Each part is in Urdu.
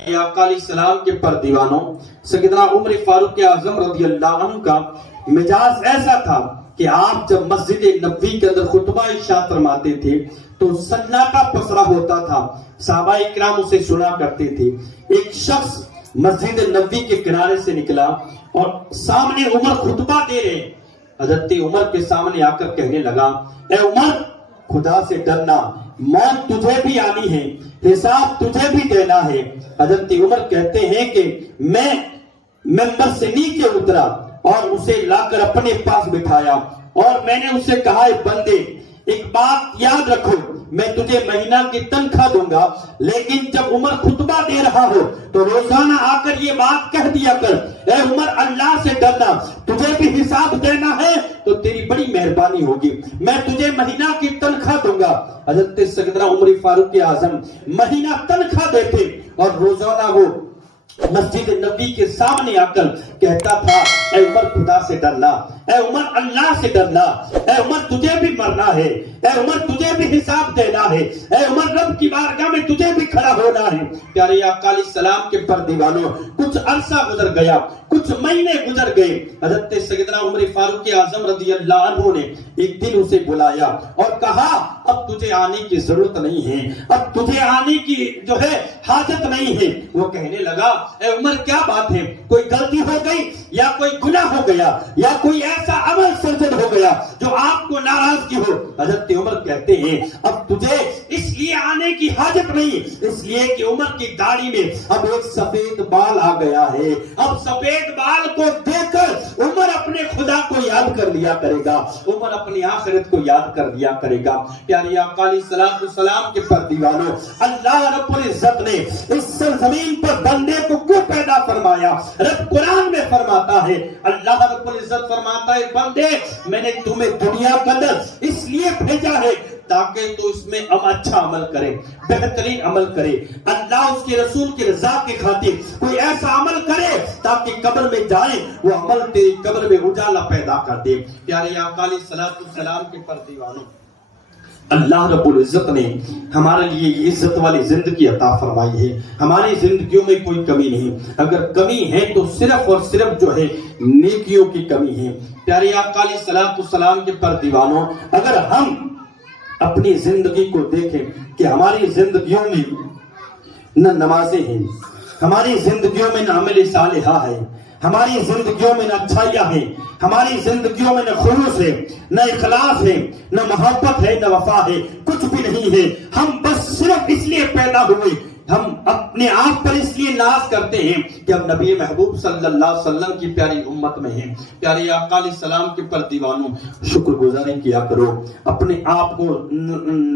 آقا علیہ السلام کے پر دیوانوں، سیدنا عمر فاروق اعظم رضی اللہ عنہ کا مزاج ایسا تھا کہ آپ جب مسجد نبوی کے اندر خطبہ ارشاد فرماتے تھے تو سناٹا پسرا ہوتا تھا، صحابہ اکرام اسے سنا کرتے تھے۔ ایک شخص مسجد نبوی کے کنارے سے نکلا اور سامنے عمر خطبہ دے رہے، حضرت عمر کے سامنے آ کر کہنے لگا، اے عمر، خدا سے ڈرنا، موت تجھے بھی آنی ہے، حساب تجھے بھی دینا ہے۔ حضرت عمر کہتے ہیں کہ میں منبر سے نیچے اترا اور اسے لا کر اپنے پاس بٹھایا اور میں نے اسے کہا، اے بندے، ایک بات یاد رکھو، میں تجھے مہینہ کی تنخواہ دوں گا، لیکن جب عمر خطبہ دے رہا ہو تو روزانہ آ کر یہ بات کہہ دیا کر، اے عمر، اللہ سے ڈرنا، تجھے بھی حساب دینا ہے تو تیری بڑی مہربانی ہوگی، میں تجھے مہینہ کی تنخواہ دوں گا۔ حضرت سیدنا عمر فاروق اعظم مہینہ تنخواہ دیتے اور روزانہ وہ مسجد نبی کے سامنے آ کر کہتا تھا، اے عمر، خدا سے ڈرنا، اے عمر، اللہ سے ڈرنا، اے عمر، تجھے بھی مرنا ہے، اے عمر، تجھے بھی حساب دینا ہے، اے عمر، رب کی بارگاہ میں تجھے بھی کھڑا ہونا ہے۔ پیارے آقا علیہ السلام کے پر دیوانوں، کچھ عرصہ گزر گیا، کچھ مہینے گزر گئے، حضرت سیدنا عمر فاروق اعظم رضی اللہ عنہ نے ایک دن اسے بلایا اور کہا، اب تجھے آنے کی ضرورت نہیں ہے، اب تجھے آنے کی جو ہے حاجت نہیں ہے۔ وہ کہنے لگا، اے عمر، کیا بات ہے؟ کوئی غلطی ہو گئی یا کوئی گناہ ہو گیا یا کوئی ایسا عمل سرزد ہو گیا جو آپ کو ناراض کی ہو؟ حضرت عمر کہتے ہیں، اب تجھے اس لیے آنے کی حاجت نہیں، اس لیے کہ عمر کی داڑھی میں اب ایک سفید بال آ گیا ہے، اب سفید بال کو دیکھ کر عمر اپنے خدا کو یاد کر لیا کرے گا، عمر اپنی آخرت کو یاد کر لیا کرے گا۔ پیارے آقا علیہ السلام کے پر دیوانوں، اللہ رب العزت نے اس سرزمین پر بندے کو کیوں پیدا فرمایا؟ رب قرآن میں فرماتا ہے، اللہ رب العزت فرماتا ہے، بندے، میں نے تمہیں دنیا کے اندر اس لیے بھیجا ہے تاکہ تو اس میں اچھا عمل کرے، بہترین عمل کرے، اللہ اس کے رسول کی رضا کی خاطر کوئی ایسا عمل کرے تاکہ قبر میں جائے وہ عمل تیری قبر میں اجالا پیدا کر دے۔ پیارے آقا علیہ السلام کے پر دیوانوں، اللہ رب العزت نے ہمارے لیے یہ عزت والی زندگی عطا فرمائی ہے، ہماری زندگیوں میں کوئی کمی نہیں، اگر کمی ہے تو صرف اور صرف جو ہے نیکیوں کی کمی ہے۔ پیارے آقا علیہ السلام کے پر دیوانوں، اگر ہم اپنی زندگی کو دیکھیں کہ ہماری زندگیوں میں نہ نمازیں ہیں، ہماری زندگیوں میں نہ عمل صالحہ ہے، ہماری زندگیوں میں نہ اچھائیاں ہیں، ہماری زندگیوں میں نہ خلوص ہے، نہ اخلاص ہے، نہ محبت ہے، نہ وفا ہے، کچھ بھی نہیں ہے۔ ہم بس صرف اس لیے پیدا ہوئے، ہم اپنے آپ پر اس لیے ناز کرتے ہیں کہ ہم نبی محبوب صلی اللہ علیہ وسلم کی پیاری امت میں ہیں۔ پیارے آقا علیہ السلام کے پر دیوانوں، شکر گزاری کیا کرو، اپنے آپ کو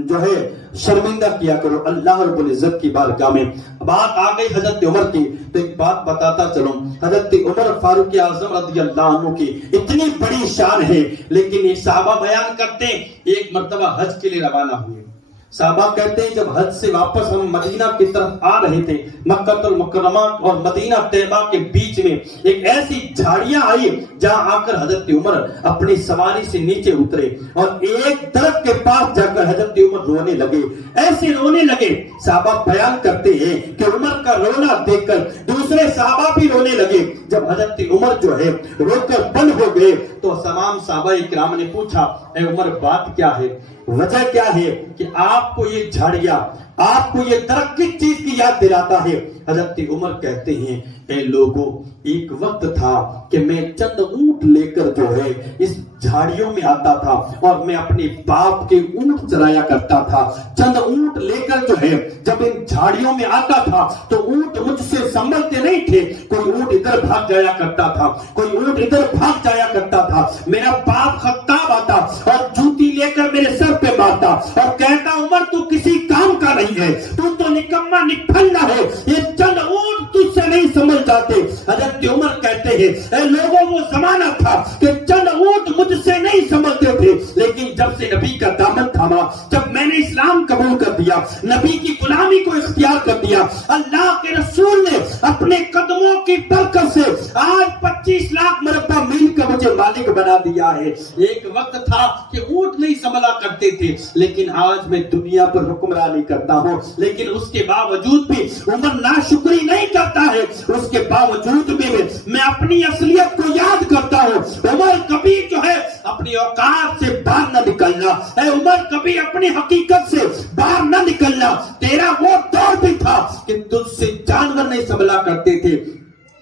جو ہے شرمندہ کیا کرو اللہ رب العزت کی بارگاہ میں۔ بات آ گئی حضرت عمر کی تو ایک بات بتاتا چلوں، حضرت عمر فاروق اعظم رضی اللہ عنہ کی اتنی بڑی شان ہے، لیکن یہ صحابہ بیان کرتے ہیں، ایک مرتبہ حج کے لیے روانہ ہوئے۔ صحابہ کہتے ہیں جب حج سے واپس ہم مدینہ کی طرف آ رہے تھے، مکہ المکرمہ اور مدینہ طیبہ کے بیچ میں ایک ایسی جھاڑیاں آئی جہاں آ کر حضرت عمر اپنی سواری سے نیچے اترے اور ایک درخت کے پاس جا کر حضرت عمر رونے لگے، ایسے رونے لگے۔ صحابہ بیان کرتے ہیں کہ عمر کا رونا دیکھ کر دوسرے صحابہ بھی رونے لگے۔ جب حضرت عمر جو ہے رو کر بند ہو گئے تو تمام صحابہ اکرام نے پوچھا، اے عمر، بات کیا ہے؟ وجہ کیا ہے کہ آپ کو یہ جھاڑیاں، آپ کو یہ درخت کس چیز کی یاد دلاتا ہے؟ حضرت عمر کہتے ہیں، اے لوگوں، ایک وقت تھا کہ میں چند اونٹ لے کر جو ہے اس جھاڑیوں میں آتا تھا اور میں اپنے باپ کے اونٹ چرایا کرتا تھا۔ چند اونٹ لے کر جو ہے جب ان جھاڑیوں میں آتا تھا تو اونٹ مجھ سے سنبھلتے نہیں تھے، کوئی اونٹ ادھر بھاگ جایا کرتا تھا، کوئی اونٹ ادھر بھاگ جایا کرتا تھا۔ میرا باپ خطاب آتا اور جوتی لے کر میرے سر پہ مارتا اور کہتا، عمر، تو کسی کام کا نہیں ہے، تو نکما نکھلا ہے، یہ چند اونٹ تجھ سے نہیں سمجھ جاتے۔ حضرت عمر کہتے ہیں، اے لوگوں، وہ زمانہ تھا کہ چند اونٹ مجھ سے نہیں سمجھتے تھے، لیکن جب سے نبی کا دامن تھاما، جب میں نے اسلام قبول کر دیا، نبی کی غلامی کو اختیار کر دیا، اللہ کے رسول نے اپنے قدموں کی برکت سے آج 25 لاکھ مربع میل کا مجھے مالک بنا دیا ہے۔ ایک وقت تھا کہ اونٹ نہیں سنبھلا کرتے تھے، لیکن آج میں دنیا پر حکمرانی کرتا ہوں، لیکن اس کے باوجود بھی عمر ناشکری نہیں کرتا ہے۔ اس کے باوجود بھی میں اپنی اصلیت کو یاد کرتا ہوں۔ عمر کبھی جو ہے اپنی اوقات سے باہر نہ نکلنا، اے عمر کبھی اپنی حقیقت سے باہر نہ نکلنا۔ تیرا وہ دور بھی تھا کہ تجھ سے جانور نہیں سنبھلا کرتے تھے۔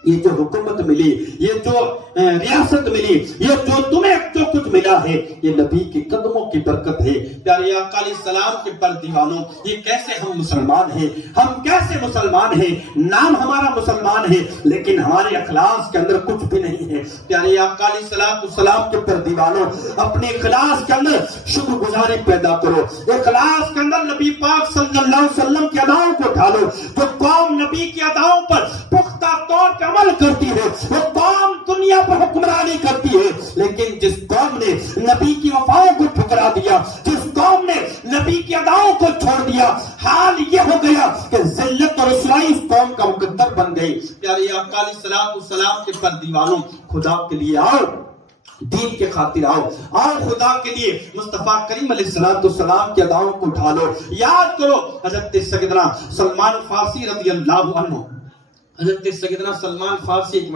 یہ جو حکومت ملی، یہ جو ریاست ملی، یہ جو تمہیں جو کچھ ملا ہے، یہ نبی کے قدموں کی برکت ہے۔ پیارے آقا علیہ السلام کے پر دیوانوں، یہ کیسے ہم مسلمان ہیں؟ ہم کیسے مسلمان ہیں؟ نام ہمارا مسلمان ہے، لیکن ہمارے اخلاص کے اندر کچھ بھی نہیں ہے۔ پیارے آقا علیہ السلام کے پر دیوانوں، اپنے اخلاص کے اندر شکر گزاری پیدا کرو، اخلاص کے اندر نبی پاک صلی اللہ علیہ وسلم کی اداؤں کو ڈھالو۔ جو قوم نبی کی اداؤں پر پختہ طور پہ عمل کرتی ہے، وہ قوم دنیا پر حکمرانی کرتی ہے، لیکن جس قوم نے نبی کی وفاؤں کو ٹھکرا دیا، جس قوم نے نبی کی اداؤں کو چھوڑ دیا، حال یہ ہو گیا کہ ذلت اور رسوائی اس قوم کا مقدر بن گئی۔ پیارے آقا علیہ السلام کے پر دیوانوں، خدا کے لیے آؤ، دین کے خاطر آؤ، خدا کے لیے مصطفیٰ کریم علیہ السلام کی اداؤں کو ڈھالو۔ یاد کرو حضرت سیدنا سلمان فارسی رضی اللہ عنہ، حضرت سیدنا سلمان فارسی ایک